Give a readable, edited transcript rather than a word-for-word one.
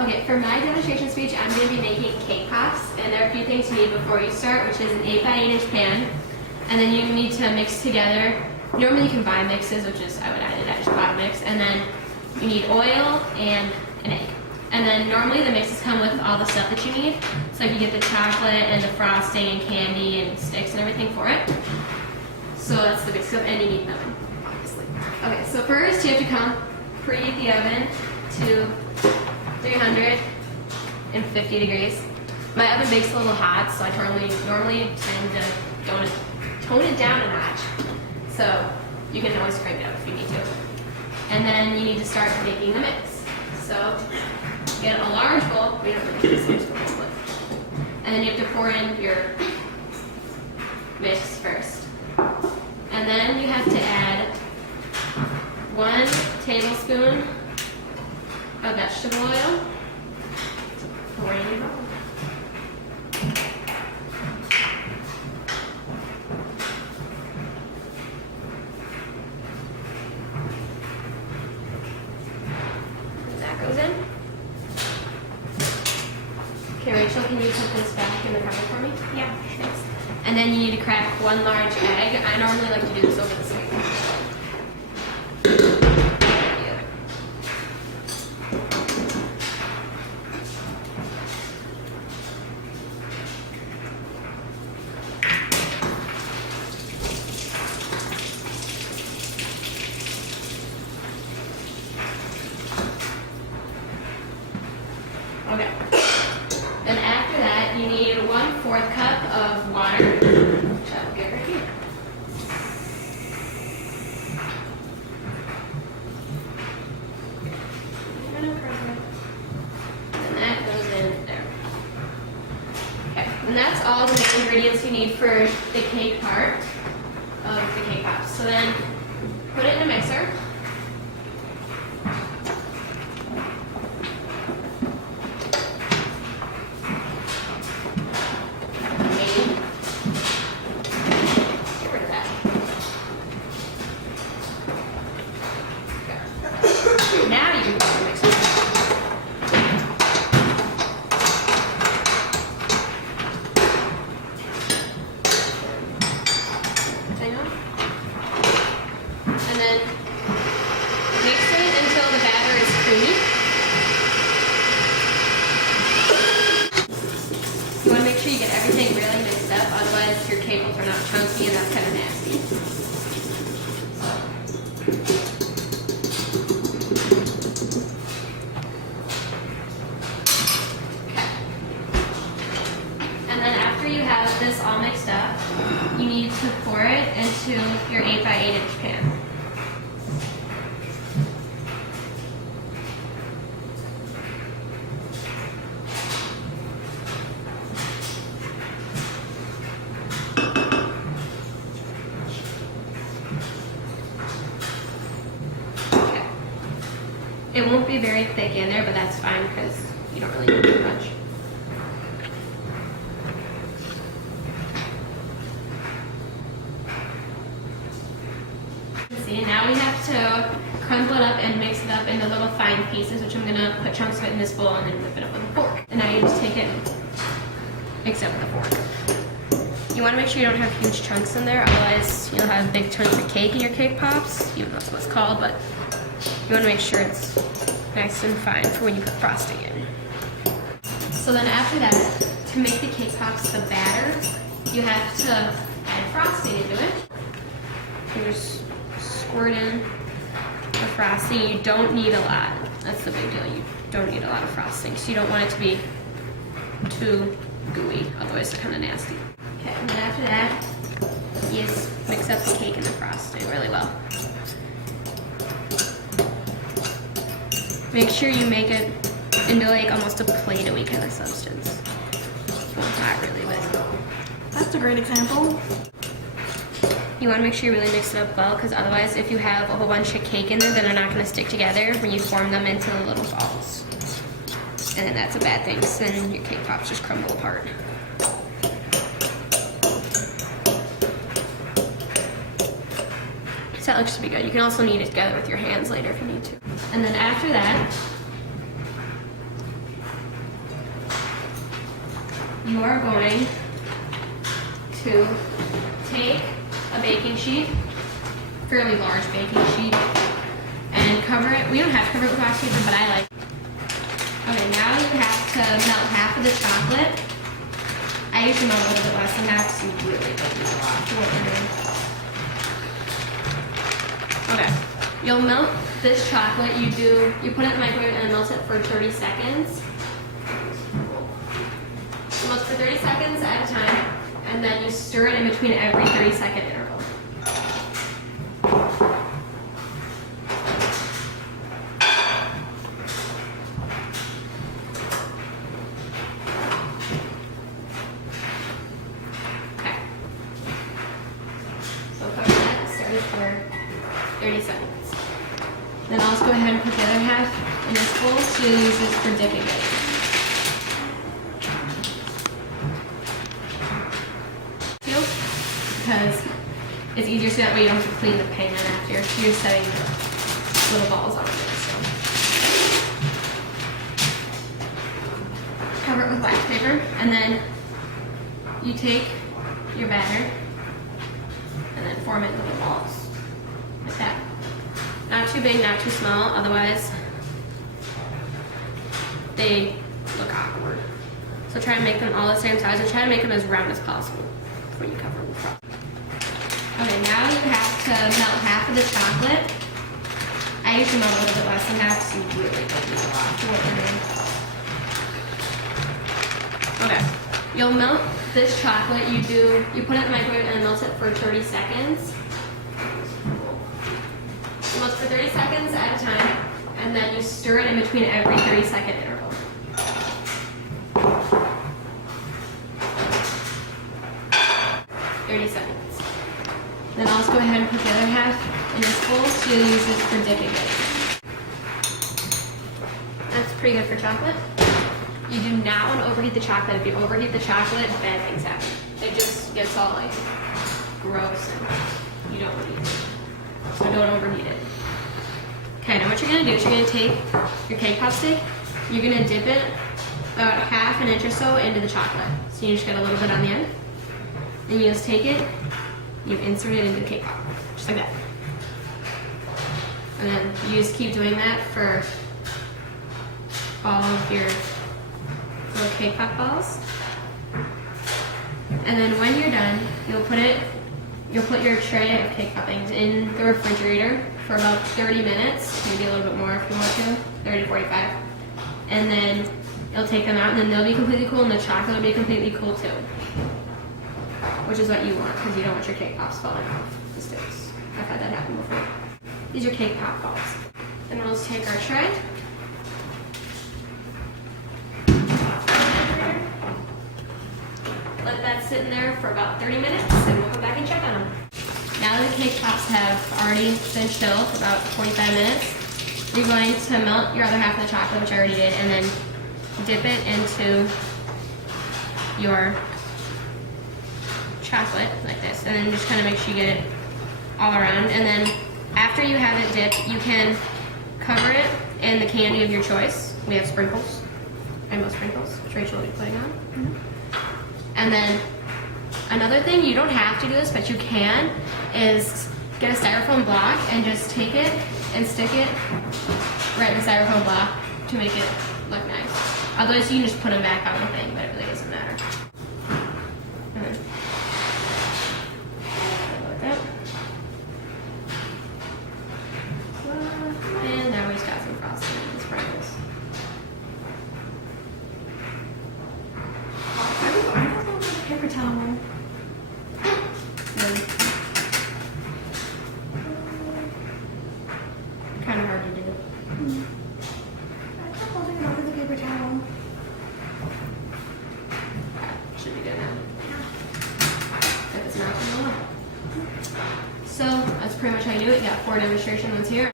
Okay, for my demonstration speech, I'm going to be making cake pops, and there are a few things you need before you start, which is an 8x8 pan, and then you need to mix together. Normally you can buy mixes, which is, I would add it, I just bought a mix, and then you need oil and an egg. And then normally the mixes come with all the stuff that you need, so you get the chocolate and the frosting and candy and sticks and everything for it. So that's the big stuff, and you need an oven, obviously. Okay, so first you have to preheat the oven to 350 degrees. My oven bakes a little hot, so I normally tend to tone it down a notch. So you can always crank it up if you need to. And then you need to start making the mix. So get a large bowl. We don't really do this much bowl, and then you have to pour in your mix first. And then you have to add 1 tablespoon of vegetable oil. Pour in your bowl. That goes in. Okay, Rachel, can you put this back in the cover for me? Yeah. Thanks. And then you need to crack 1 large egg. I normally like to do this over the sink. Okay. Then after that, you need 1/4 cup of water, which I'll get right here. And that goes in there. Okay, and that's all the main ingredients you need for the cake part of the cake pops. So then, put it in a mixer. Now you can put the mixer. And then mix it until the batter is creamy. You want to make sure you get everything really mixed up, otherwise your cake will turn out chunky and that's kind of nasty. And then after you have this all mixed up, you need to pour it into your 8x8 pan. Okay. It won't be very thick in there, but that's fine because you don't really need too much. See, now we have to crumble it up and mix it up into little fine pieces, which I'm going to put chunks of it in this bowl and then whip it up with a fork. And now you just take it and mix it with a fork. You want to make sure you don't have huge chunks in there, otherwise you'll have big chunks of cake in your cake pops, even though that's what it's called, but you want to make sure it's nice and fine for when you put frosting in. So then after that, to make the cake pops the batter, you have to add frosting into it. You just squirt in the frosting. You don't need a lot. That's the big deal. You don't need a lot of frosting, so you don't want it to be too gooey, otherwise it's kind of nasty. Okay, and then after that, you just mix up the cake and the frosting really well. Make sure you make it into like almost a Play-Doh-y kind of substance. Well, not really, but That's a great example. you want to make sure you really mix it up well, because otherwise if you have a whole bunch of cake in there, then they're not going to stick together when you form them into the little balls. And then that's a bad thing, so then your cake pops just crumble apart. So that looks to be good. You can also knead it together with your hands later if you need to. And then after that, you are going to take a baking sheet, fairly large baking sheet, and cover it. We don't have to cover it with wax paper, but I like. Okay, now you have to melt half of the chocolate. I usually melt a little bit less than half, so you really don't need a lot for what we're doing. Okay, you'll melt this chocolate. You put it in the microwave and melt it for 30 seconds. You melt for 30 seconds at a time, and then you stir it in between every 30-second interval. For 30 seconds. Then I'll just go ahead and put the other half in this bowl to use this for dipping it. Because it's easier so that way you don't have to clean the pan after you're setting the little balls on it. So. Cover it with wax paper, and then you take your batter and then form it into little balls, like that. Not too big, not too small, otherwise they look awkward. So try to make them all the same size, and try to make them as round as possible before you cover them. Okay, now you have to melt half of the chocolate. I usually melt a little bit less than half, so you really don't need a lot for what we're doing. Okay, you'll melt this chocolate. You put it in the microwave and melt it for 30 seconds. You melt for 30 seconds at a time, and then you stir it in between every 30-second interval. Then I'll just go ahead and put the other half in this bowl to use this for dipping it. That's pretty good for chocolate. You do not want to overheat the chocolate. If you overheat the chocolate, bad things happen. It just gets all like gross and you don't want to eat it. So don't overheat it. Okay, now what you're going to do is you're going to take your cake pop stick, you're going to dip it about half an inch or so into the chocolate. So you just get a little bit on the end. And you just take it, you insert it into the cake pop, just like that. And then you just keep doing that for all of your little cake pop balls. And then when you're done, you'll put your tray of cake poppings in the refrigerator for about 30 minutes, maybe a little bit more if you want to, 30 to 45. And then you'll take them out, and then they'll be completely cool, and the chocolate will be completely cool too. Which is what you want, because you don't want your cake pops falling off the sticks. I've had that happen before. These are cake pop balls. Then we'll just take our tray. Let that sit in there for about 30 minutes, and we'll come back and check on them. Now that the cake pops have already been chilled for about 45 minutes, you're going to melt your other half of the chocolate, which I already did, and then dip it into your chocolate like this, and then just kind of make sure you get it all around. And then after you have it dipped, you can cover it in the candy of your choice. We have sprinkles, rainbow sprinkles, which Rachel will be putting on. And then another thing, you don't have to do this, but you can, is get a styrofoam block and just take it and stick it right in the styrofoam block to make it look nice. Otherwise, you can just put them back on the thing, but it really doesn't matter. And now we've got some frosting and sprinkles. I don't know the paper towel. Kind of hard to do. I kept holding it over the paper towel. Should be good now. If it's not, then no. So that's pretty much how you do it. You got 4 demonstration ones here.